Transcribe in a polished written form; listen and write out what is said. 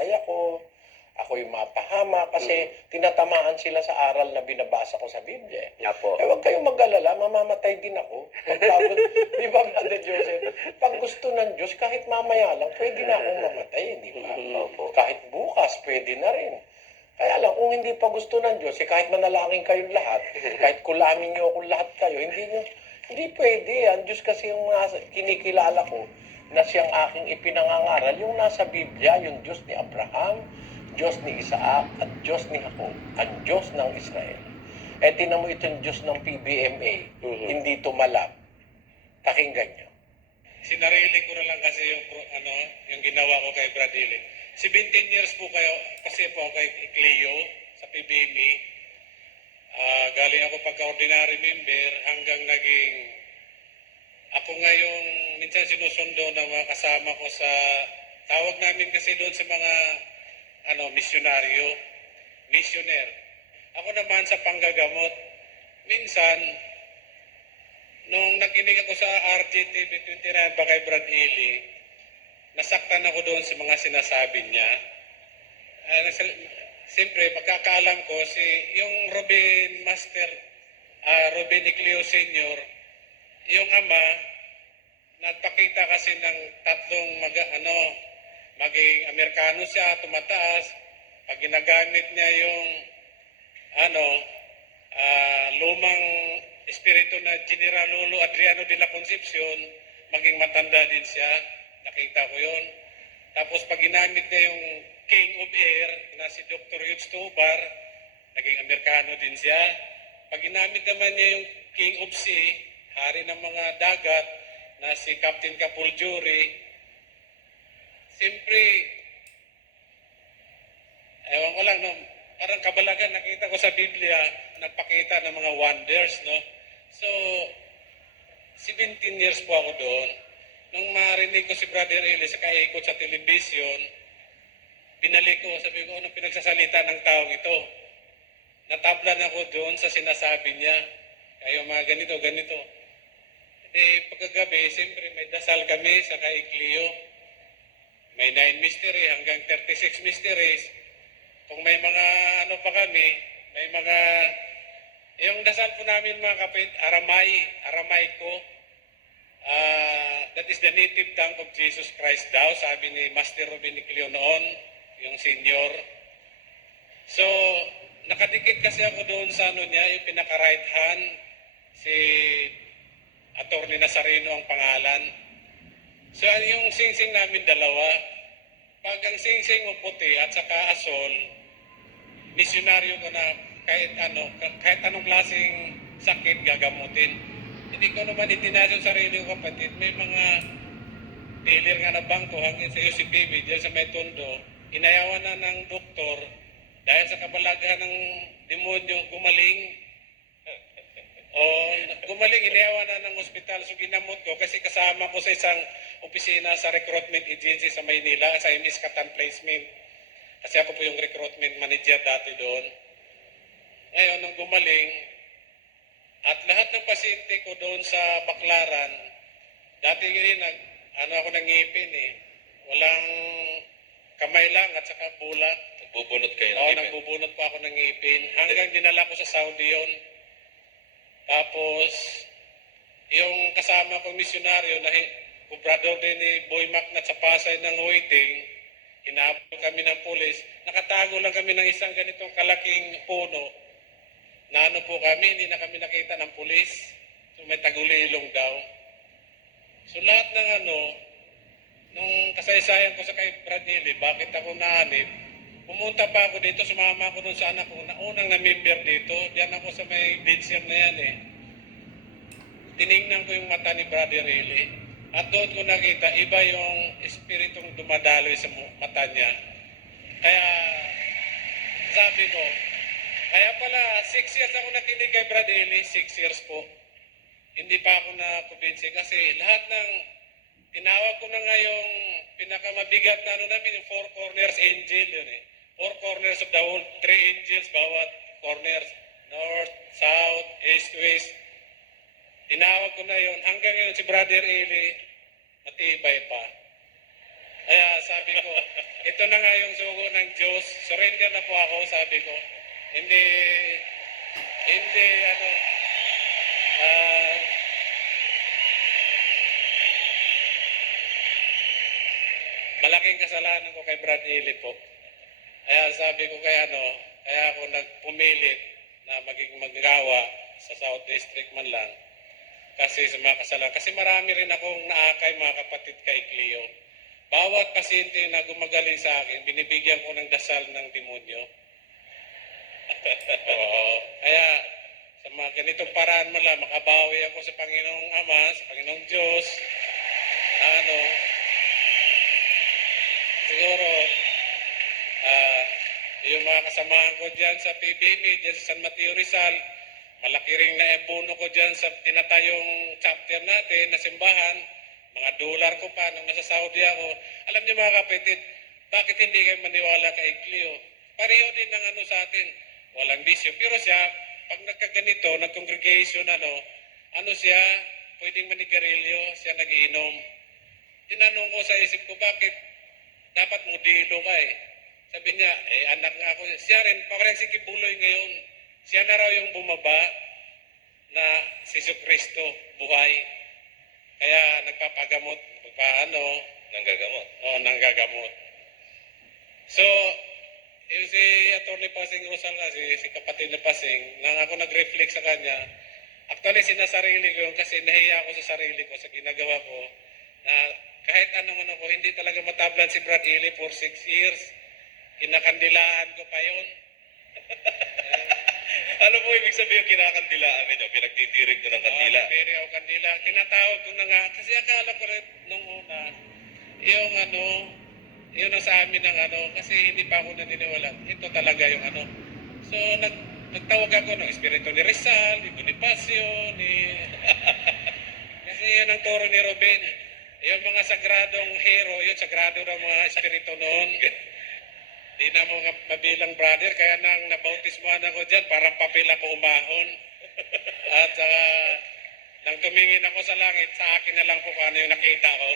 mamamatay ako'y mapahama kasi tinatamaan sila sa aral na binabasa ko sa Biblia. Nga po. Huwag kayong mag-alala, mamamatay din ako. Di ba, Brother Joseph? Pag gusto ng Diyos, kahit mamaya lang, pwede na akong mamatay, di ba? Opo. Kahit bukas, pwede na rin. Kaya lang, kung hindi pa gusto ng Diyos, kahit manalangin kayong lahat, kahit kulangin niyo kung lahat kayo, hindi pwede. Ang Diyos kasi yung kinikilala ko, na siyang aking ipinangangaral, yung nasa Biblia, yung Diyos ni Abraham, Diyos ni Isaac, at Diyos ni Jacob, ang Diyos ng Israel. Eh, tinan mo itong Diyos ng PBMA, hindi tumalab. Pakinggan niyo. Sinarili ko na lang kasi yung ginawa ko kay Bradley. 17 years po kayo, kasi po kay Cleo sa PBME. Galing ako pagka-ordinary member hanggang naging ako ngayong minsan sinusundo ng mga kasama ko sa tawag namin kasi doon sa mga missioner. Ako naman sa panggagamot. Minsan, nung nakinig ako sa RJTV 29 pa kay Brad Ely, nasaktan ako doon sa mga sinasabi niya. Siyempre, pagkakaalam ko, yung Robin Icleo Sr., yung ama, nagpakita kasi ng tatlong maging Amerikano siya, tumataas. Pag ginagamit niya yung lumang espiritu na General Lolo Adriano de la Concepcion, maging matanda din siya. Nakita ko yun. Tapos pag ginamit niya yung King of Air na si Dr. Hughes Tobar, naging Amerikano din siya. Pag ginamit naman niya yung King of Sea, hari ng mga dagat, na si Captain Capuljuri, siyempre, ewan ko lang, no, parang kabalagan nakita ko sa Biblia, nagpakita ng mga wonders, no? So, 17 years po ako doon. Nung marinig ko si Brother Eli sa kaikot sa television, binalik ko, sabi ko, anong pinagsasalita ng taong ito? Natablan ako doon sa sinasabi niya. Kayo mga ganito. Pagkagabi, siyempre may dasal kami sa kay Cleo. May 9 mystery hanggang 36 mysteries. Kung may mga pa kami, may mga, yung dasal po namin mga kapit, Aramaico, that is the native tongue of Jesus Christ daw, sabi ni Master Robin Icleo noon, yung senior. So, nakadikit kasi ako doon sa niya, yung pinaka-right hand, si Attorney Nazareno ang pangalan. So, yung singsing namin dalawa, pag ang singsing mo puti at saka asol, misyonaryo ko na kahit anong klaseng sakit gagamutin. Hindi ko naman itinasyo sa sarili ko, kapatid. May mga dealer nga na bangko hanggang sa UC Baby, diyan sa may Tondo, inayawan na ng doktor dahil sa kabalagahan ng demonyo, gumaling. Inayawan na ng ospital. So ginamot ko kasi kasama ko sa isang opisina sa recruitment agency sa Maynila, sa MS Catan Placement. Kasi ako po yung recruitment manager dati doon. Ngayon, nung gumaling, at lahat ng pasyente ko doon sa Baclaran, dati yun, ako nangipin eh. Walang kamay lang at saka bulat. Nagbubunot kayo ng Oo, ngipin? nagbubunot po ako ng ngipin. Hanggang dinala ko sa Saudi yun. Tapos, yung kasama kong misyonaryo na kubrador din ni Boy Macnat sa Pasay ng waiting, hinabol kami ng pulis. Nakatago lang kami ng isang ganitong kalaking puno. Na po kami, hindi na kami nakita ng pulis. So may tagulilong daw. So lahat ng nung kasaysayan ko sa kay Bradley, bakit ako naanib, pumunta pa ako dito, sumama ako dun sa anak ko, na unang na-member dito, diyan ako sa may bedsheet na yan eh. Tinignan ko yung mata ni Brother Eli, at doon ko nakita, iba yung espiritong dumadaloy sa mata niya. Kaya, sabi ko, kaya pala, 6 years ako nakinig kay Brad Eli, 6 years po. Hindi pa ako na-convince kasi lahat ng tinawag ko na nga yung pinakamabigat na namin, yung 4 corners angel yun eh. 4 corners of the world, 3 angels bawat corners. North, South, East, West. Tinawag ko na yun. Hanggang ngayon si Brother Eli, matibay pa. Kaya sabi ko, ito na nga yung sugo ng Diyos. Surrender na po ako, sabi ko. Hindi, hindi, ah, malaking kasalanan ko kay Brad Ely po. Kaya sabi ko kaya ako nagpumilit na maging maggawa sa South District man lang. Kasi sa mga kasalanan. Kasi marami rin akong naakay mga kapatid kay Cleo. Bawat pasyente na gumagaling sa akin, binibigyan ko ng dasal ng demonyo. Oo. Kaya sa mga ganitong paraan man lang, makabawi ako sa Panginoong Ama, sa Panginoong Diyos. Siguro, yung mga kasamahan ko dyan sa PBB, dyan sa San Mateo Rizal, malaki ring naipuno ko dyan sa tinatayong chapter natin na simbahan, mga dolar ko pa nung nasa Saudi ako. Alam niyo mga kapatid, bakit hindi kayo maniwala kay Cleo? Pareho din ng sa atin. Walang bisyo. Pero siya, pag nagkaganito, nag-congregation, siya, pwedeng manigarilyo, siya nagiinom. Tinanong ko sa isip ko, bakit dapat modelo ka eh? Sabi niya, anak nga ako. Siya rin, parang si Kibuloy ngayon. Siya na raw yung bumaba na si Kristo buhay. Kaya nagpapagamot, nanggagamot. Oo, nanggagamot. So, yung si Atty. Pasing Rosal si kapatid na Pasing, nang ako nag-reflect sa kanya, actually sinasarili ko yun kasi nahiya ako sa sarili ko, sa ginagawa ko, na kahit anong ko, hindi talaga matablan si Brad Ely for 6 years. Kinakandilaan ko pa yun. Ano po ibig sabihin kinakandilaan ninyo? Pinagtitirig nyo ng kandila? Pinagtitirig ako kandila. Tinatawag ko na nga, kasi akala ko rin nung una, yung yun ang sa amin ng kasi hindi pa ako naniniwala. Ito talaga yung So, nagtawag ako ng Espiritu ni Rizal, ni Bonifacio, kasi yun ang turo ni Ruben. Yung mga sagradong hero, yun sagrado ng mga espiritu noon. Di na mo mabilang brother, kaya nang nabautismohan ako dyan, parang papel ako umahon. At nang tumingin ako sa langit, sa akin na lang po kung ano yung nakita ko.